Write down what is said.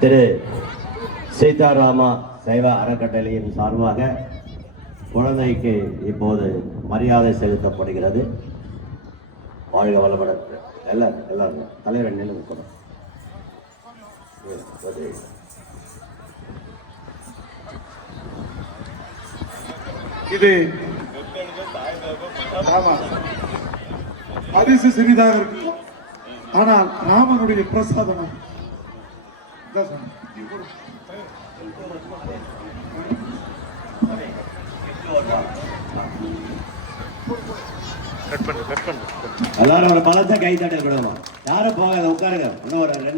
திரு சீதாராமா சைவ அறக்கட்டளையின் சார்பாக குழந்தைக்கு இப்போது மரியாதை செலுத்தப்படுகிறது. வாழ்க வளமுடன். எல்லாரும் தலைவர் நிலை இருக்கணும். இது பரிசு சிறிதாக இருக்கும், ஆனால் ராமனுடைய பிரசாதம். எல்லாரும் ஒரு பலத்தை கை தட்ட விடுவோம். யாரும் போகாத, உட்காருங்க. இன்னும் ஒரு 2